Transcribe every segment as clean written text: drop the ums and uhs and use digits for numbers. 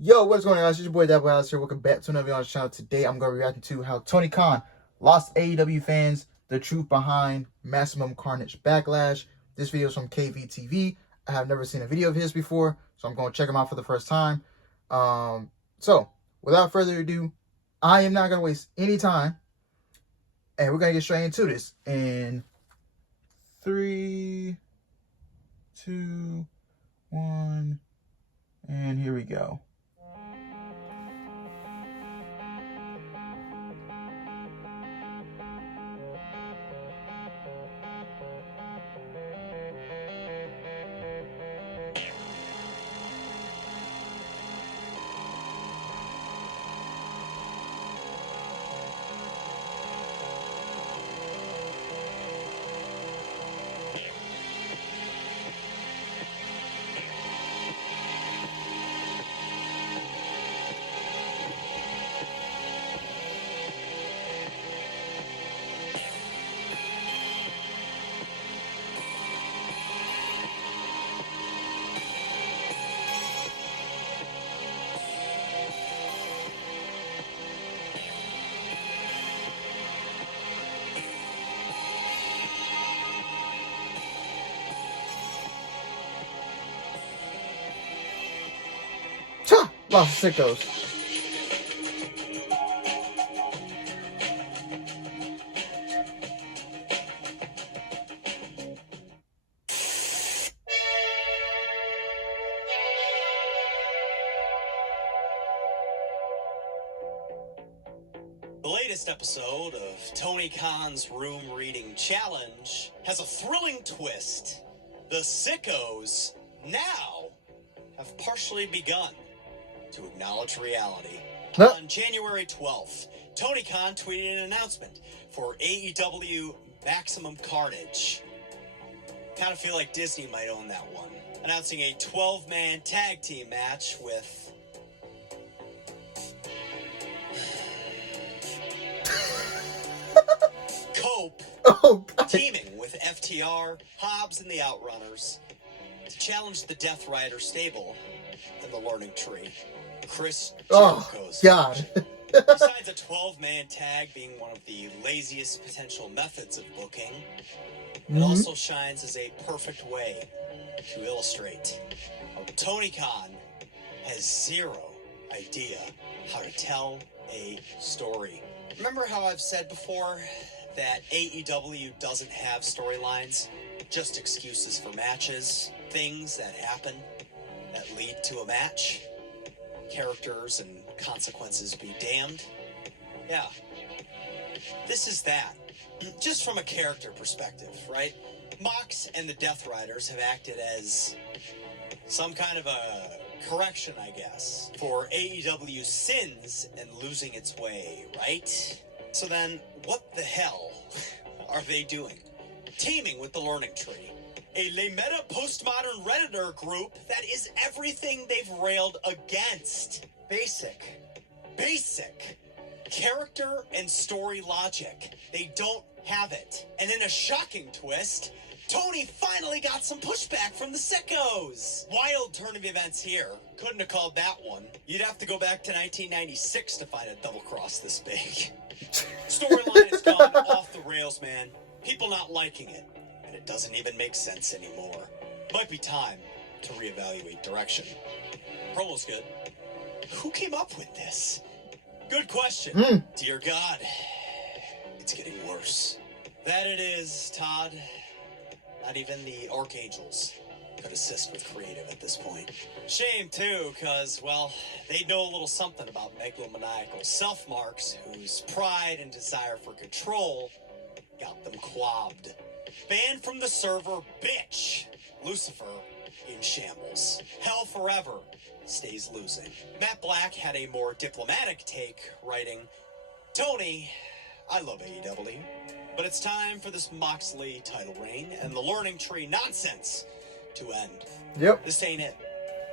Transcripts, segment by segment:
Yo, what's going on, guys? It's your boy Thatboyalex here. Welcome back to another video on the channel. Today, I'm going to be reacting to how Tony Khan lost AEW fans the truth behind Maximum Carnage Backlash. This video is from KVTV. I have never seen a video of his before, so I'm going to check him out for the first time. So, without further ado, I am not going to waste any time, and we're going to get straight into this in 3, 2, 1, and here we go. Lost the sickos. The latest episode of Tony Khan's Room Reading Challenge has a thrilling twist. The sickos now have partially begun to acknowledge reality. On January 12th, Tony Khan tweeted an announcement for AEW Maximum Carnage. Kind of feel like Disney might own that one. Announcing a 12-man tag team match with Cope teaming with FTR, Hobbs, and the Outrunners to challenge the Death Rider stable and the Learning Tree. Chris Jericho's God. Besides a 12-man tag being one of the laziest potential methods of booking, it also shines as a perfect way to illustrate how Tony Khan has zero idea how to tell a story. Remember how I've said before that AEW doesn't have storylines, just excuses for matches, things that happen that lead to a match? Characters and consequences be damned. Yeah. This is that. Just from a character perspective, right? Mox and the Death Riders have acted as some kind of a correction, I guess, for AEW's sins and losing its way, right? So then, what the hell are they doing? Teaming with the Learning Tree, a Le Meta postmodern Redditor group that is everything they've railed against. Basic character and story logic. They don't have it. And in a shocking twist, Tony finally got some pushback from the sickos. Wild turn of events here. Couldn't have called that one. You'd have to go back to 1996 to find a double cross this big. Storyline has gone off the rails, man. People not liking it. And it doesn't even make sense anymore. Might be time to reevaluate direction. Promo's good. Who came up with this? Good question. Dear God, it's getting worse. That it is, Todd. Not even the Archangels could assist with creative at this point. Shame, too, because, well, they know a little something about megalomaniacal self-marks whose pride and desire for control got them quabbed. Banned from the server, bitch. Lucifer in shambles. Hell forever stays losing. Matt Black had a more diplomatic take, writing, Tony, I love AEW, but it's time for this Moxley title reign and the Learning Tree nonsense to end. Yep. This ain't it.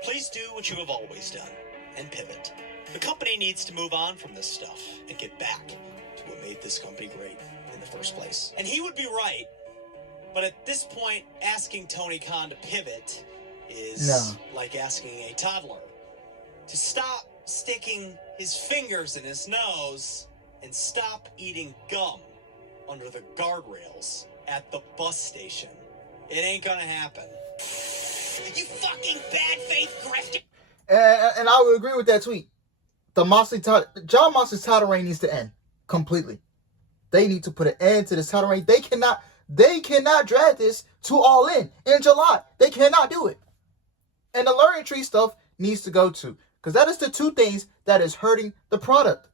Please do what you have always done and pivot. The company needs to move on from this stuff and get back to what made this company great in the first place. And he would be right, but at this point, asking Tony Khan to pivot is like asking a toddler to stop sticking his fingers in his nose and stop eating gum under the guardrails at the bus station. It ain't gonna happen. You fucking bad faith grifter. And I would agree with that tweet. John Moxley's title reign needs to end completely. They need to put an end to this title reign. They cannot drag this to All In July. They cannot do it. And the Learning Tree stuff needs to go too. Because that is the two things that is hurting the product.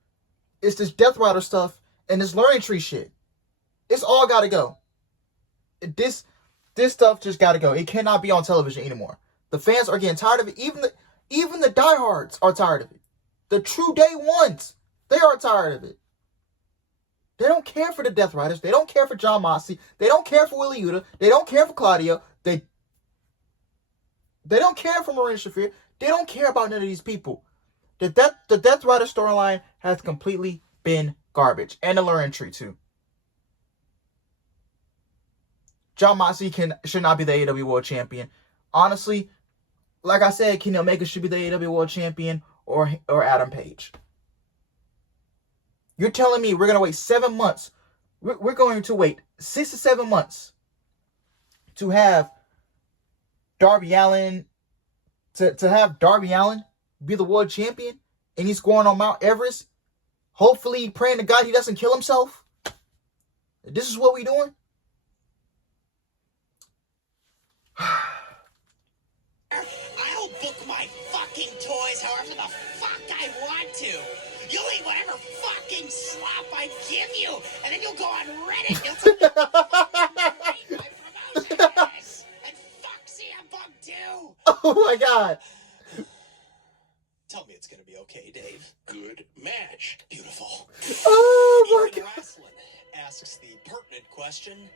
It's this Death Rider stuff and this Learning Tree shit. It's all got to go. This stuff just got to go. It cannot be on television anymore. The fans are getting tired of it. Even the diehards are tired of it. The true day ones, they are tired of it. They don't care for the Death Riders. They don't care for John Moxley. They don't care for Willie Yuta. They don't care for Claudio. They don't care for Marina Shafir. They don't care about none of these people. The Death Rider storyline has completely been garbage. And the Learning Tree too. John Moxley should not be the AEW World Champion. Honestly, like I said, Kenny Omega should be the AEW World Champion or Adam Page. You're telling me we're going to wait 7 months. We're going to wait 6 to 7 months to have Darby Allin to have Darby Allin be the world champion, and he's going on Mount Everest, hopefully praying to God he doesn't kill himself. This is what we're doing. I'll book my fucking toys however the fuck I want to. You'll eat whatever fucking slop I give you, and then you'll go on Reddit. You'll tell me my promotion is, and fuck CM Punk too. Oh my God. Tell me it's gonna be okay, Dave. Good match. Beautiful. Oh my Even God. Wrestling asks the pertinent question,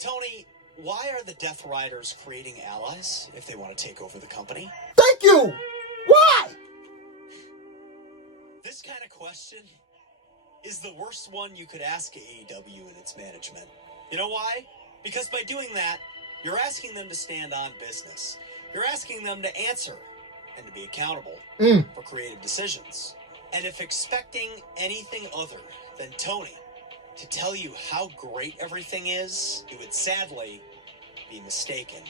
Tony, why are the Death Riders creating allies if they want to take over the company? Thank you. Why? This kind of question is the worst one you could ask AEW and its management. You know why? Because by doing that, you're asking them to stand on business. You're asking them to answer and to be accountable for creative decisions. And if expecting anything other than Tony to tell you how great everything is, you would sadly be mistaken.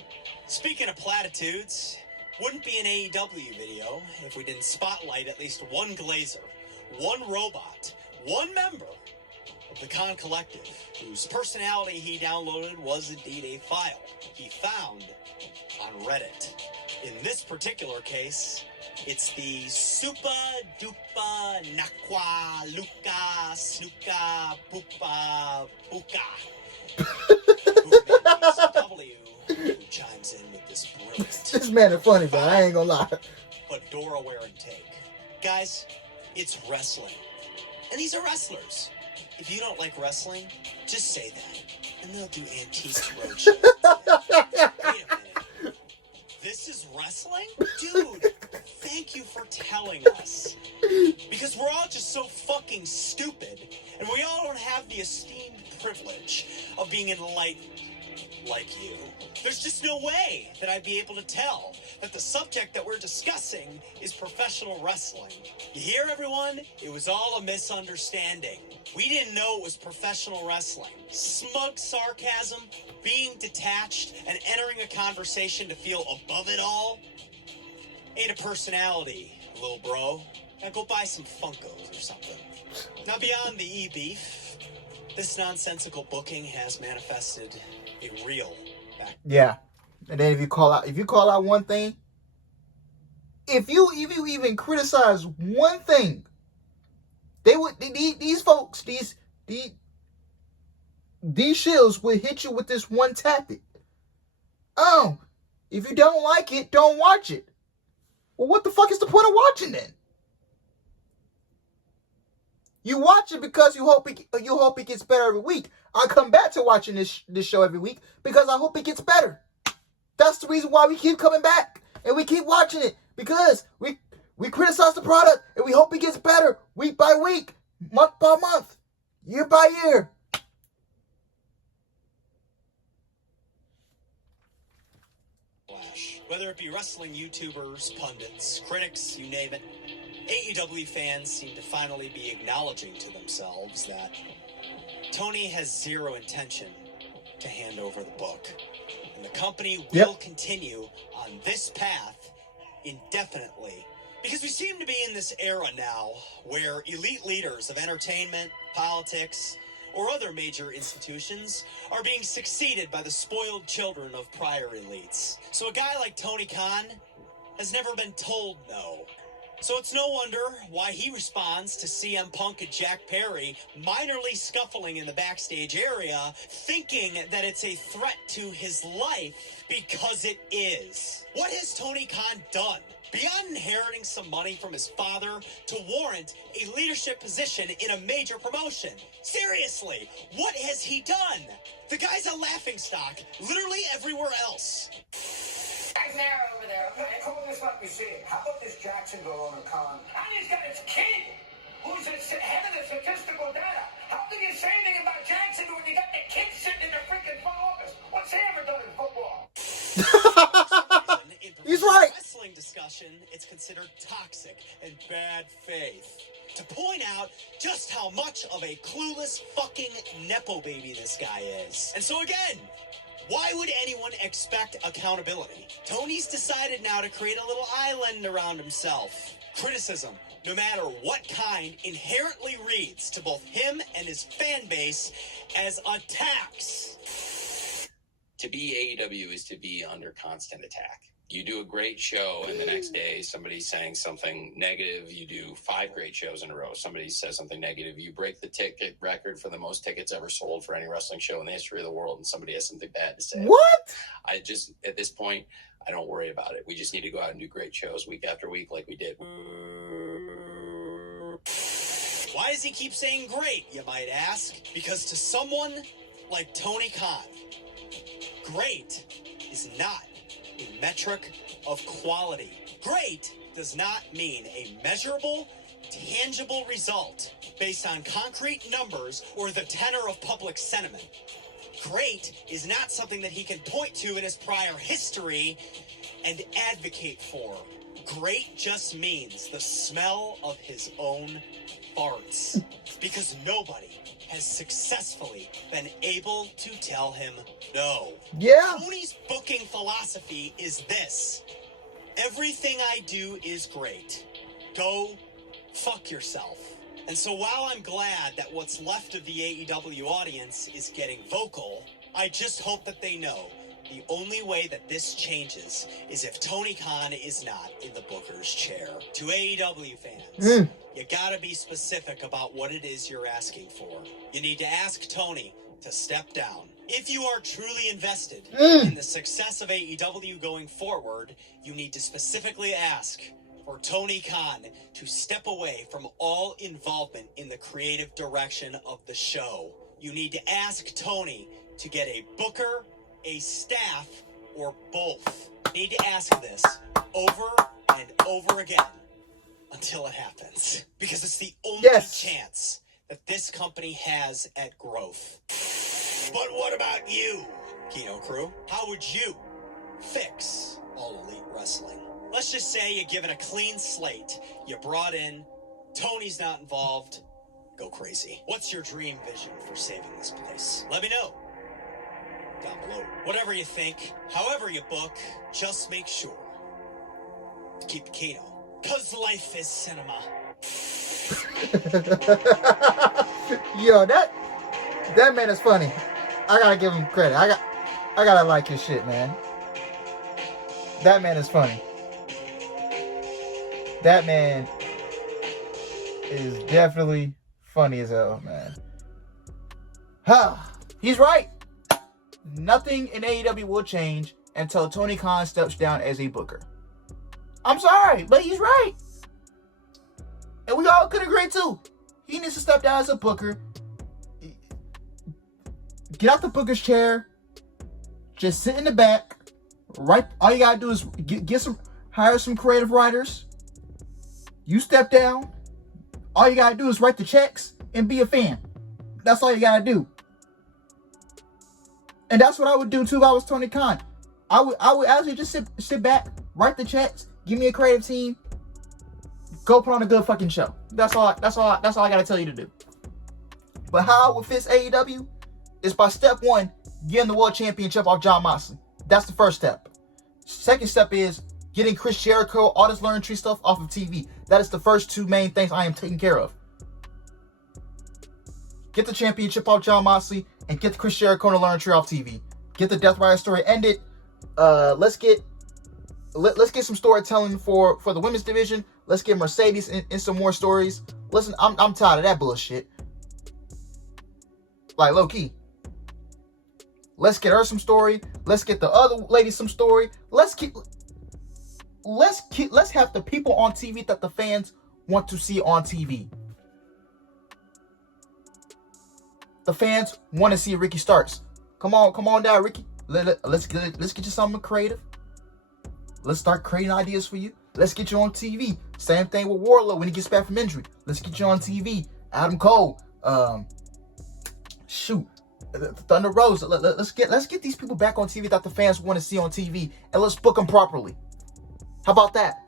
Speaking of platitudes, wouldn't be an AEW video if we didn't spotlight at least one Glazer, one robot, one member of the Con Collective, whose personality he downloaded was indeed a file he found on Reddit. In this particular case, it's the Supa Dupa Nakwa Luka Snuka Pupa Buka. Who chimes in with this brilliant. This man is funny, but I ain't gonna lie. But Dora wear and take. Guys, it's wrestling. And these are wrestlers. If you don't like wrestling, just say that. And they'll do antique roadshows. Wait a minute. This is wrestling? Dude, thank you for telling us. Because we're all just so fucking stupid. And we all don't have the esteemed privilege of being enlightened like you. There's just no way that I'd be able to tell that the subject that we're discussing is professional wrestling. You hear, everyone? It was all a misunderstanding. We didn't know it was professional wrestling. Smug sarcasm, being detached, and entering a conversation to feel above it all ain't a personality, little bro. Now go buy some Funkos or something. Now beyond the e-beef, this nonsensical booking has manifested a real fact. Yeah. And then if you call out one thing, if you even criticize one thing, these folks, these shills would hit you with this one tactic. Oh, if you don't like it, don't watch it. Well, what the fuck is the point of watching then? You watch it because you hope it gets better every week. I come back to watching this show every week because I hope it gets better. That's the reason why we keep coming back and we keep watching it, because we criticize the product and we hope it gets better week by week, month by month, year by year. backlash. Whether it be wrestling YouTubers, pundits, critics, you name it, AEW fans seem to finally be acknowledging to themselves that Tony has zero intention to hand over the book. And the company will continue on this path indefinitely. Because we seem to be in this era now where elite leaders of entertainment, politics, or other major institutions are being succeeded by the spoiled children of prior elites. So a guy like Tony Khan has never been told no. So it's no wonder why he responds to CM Punk and Jack Perry minorly scuffling in the backstage area, thinking that it's a threat to his life, because it is. What has Tony Khan done beyond inheriting some money from his father to warrant a leadership position in a major promotion? Seriously, what has he done? The guy's a laughingstock literally everywhere else. Guy's narrow over there, okay? Call this like we see it. How about this Jackson girl on the con? And he's got his kid, who's the head of the statistical data. How can you say anything about Jackson when you got the kid sitting in the freaking front office? What's he ever done in football? He's right. Wrestling discussion, it's considered toxic and bad faith. To point out just how much of a clueless fucking nepo baby this guy is. And so again, why would anyone expect accountability? Tony's decided now to create a little island around himself. Criticism, no matter what kind, inherently reads to both him and his fan base as attacks. To be AEW is to be under constant attack. You do a great show, and the next day somebody's saying something negative. You do 5 great shows in a row. Somebody says something negative. You break the ticket record for the most tickets ever sold for any wrestling show in the history of the world, and somebody has something bad to say. What? I just, at this point, I don't worry about it. We just need to go out and do great shows week after week like we did. Why does he keep saying great, you might ask? Because to someone like Tony Khan, great is not a metric of quality. Great does not mean a measurable, tangible result based on concrete numbers or the tenor of public sentiment. Great is not something that he can point to in his prior history and advocate for. Great just means the smell of his own farts. Because nobody has successfully been able to tell him no. Yeah. Tony's booking philosophy is this: everything I do is great. Go fuck yourself. And so while I'm glad that what's left of the AEW audience is getting vocal, I just hope that they know the only way that this changes is if Tony Khan is not in the booker's chair. To AEW fans, you gotta be specific about what it is you're asking for. You need to ask Tony to step down. If you are truly invested in the success of AEW going forward, you need to specifically ask for Tony Khan to step away from all involvement in the creative direction of the show. You need to ask Tony to get a booker, a staff, or both. You need to ask this over and over again until it happens. Because it's the only chance that this company has at growth. But what about you, Kino Crew? How would you fix All Elite Wrestling? Let's just say you give it a clean slate. You brought in, Tony's not involved, go crazy. What's your dream vision for saving this place? Let me know down below. Whatever you think, however you book, just make sure to keep it Kino. Cause life is cinema. Yo, that man is funny. I gotta give him credit. I gotta like his shit, man. That man is funny. That man is definitely funny as hell, man. He's right. Nothing in AEW will change until Tony Khan steps down as a booker. I'm sorry, but he's right. And we all could agree too. He needs to step down as a booker. Get out the booker's chair. Just sit in the back. Right. All you gotta do is hire some creative writers. You step down. All you gotta do is write the checks and be a fan. That's all you gotta do. And that's what I would do too if I was Tony Khan. I would actually just sit back, write the checks, give me a creative team, go put on a good fucking show. That's all I gotta tell you to do. But how I would fix AEW is by step one, getting the world championship off Jon Moxley. That's the first step. Second step is getting Chris Jericho, all this Learning Tree stuff off of TV. That is the first two main things I am taking care of. Get the championship off Jon Moxley and get Chris Jericho and the Learning Tree off TV. Get the Death Rider story ended. Let's get some storytelling for the women's division. Let's get Mercedes in some more stories. Listen, I'm tired of that bullshit. Like, low key. Let's get her some story. Let's get the other lady some story. Let's have the people on TV that the fans want to see on TV. The fans want to see Ricky Starks. Come on down, Ricky. Let's get you something creative. Let's start creating ideas for you. Let's get you on TV. Same thing with Wardlow when he gets back from injury. Let's get you on TV. Adam Cole. Thunder Rose. Let's get these people back on TV that the fans want to see on TV, and let's book them properly. How about that?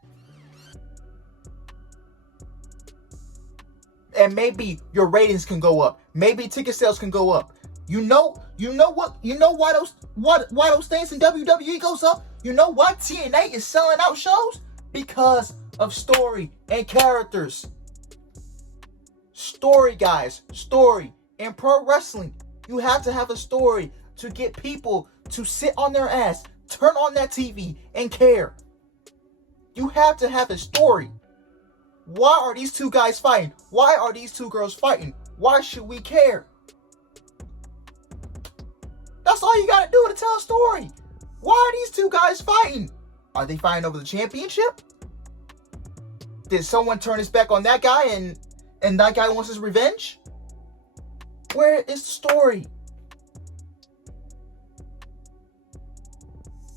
And maybe your ratings can go up. Maybe ticket sales can go up. You know why those things in WWE goes up? You know why TNA is selling out shows? Because of story and characters. Story, guys. Story. In pro wrestling, you have to have a story to get people to sit on their ass, turn on that TV, and care. You have to have a story. Why are these two guys fighting? Why are these two girls fighting? Why should we care? That's all you gotta do to tell a story. Why are these two guys fighting? Are they fighting over the championship? Did someone turn his back on that guy and that guy wants his revenge? Where is the story?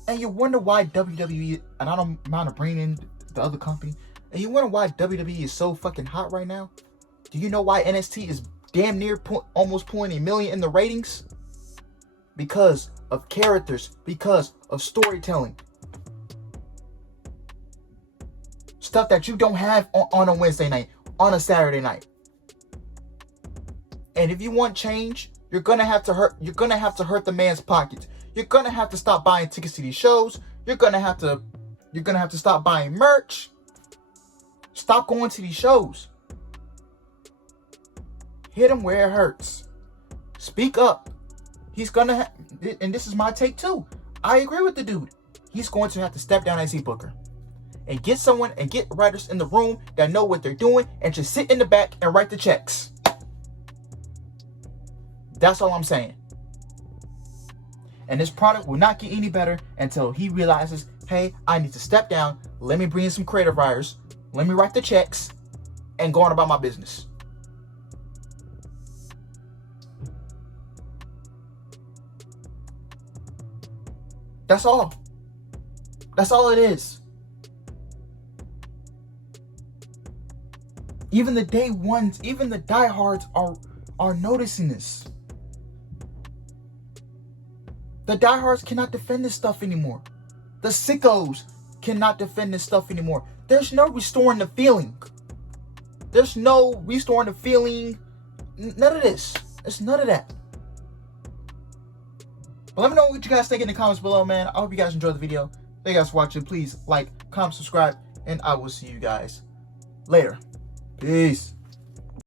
And you wonder why WWE, and I don't mind bringing in the other company, and you wonder why WWE is so fucking hot right now? Do you know why NXT is damn near almost pulling $1 million in the ratings? Because of characters, because of storytelling. Stuff that you don't have on a Wednesday night, on a Saturday night. And if you want change, you're gonna have to hurt the man's pockets. You're gonna have to stop buying tickets to these shows. You're gonna have to stop buying merch. Stop going to these shows. Hit him where it hurts. Speak up. He's gonna and this is my take too. I agree with the dude. He's going to have to step down as a booker. And get writers in the room that know what they're doing and just sit in the back and write the checks. That's all I'm saying. And this product will not get any better until he realizes, hey, I need to step down. Let me bring in some creative writers. Let me write the checks and go on about my business. That's all. That's all it is. Even the day ones, even the diehards are noticing this. The diehards cannot defend this stuff anymore. The sickos cannot defend this stuff anymore. There's no restoring the feeling. There's no restoring the feeling. None of this. It's none of that. But let me know what you guys think in the comments below, man. I hope you guys enjoyed the video. Thank you guys for watching. Please like, comment, subscribe, and I will see you guys later. Peace.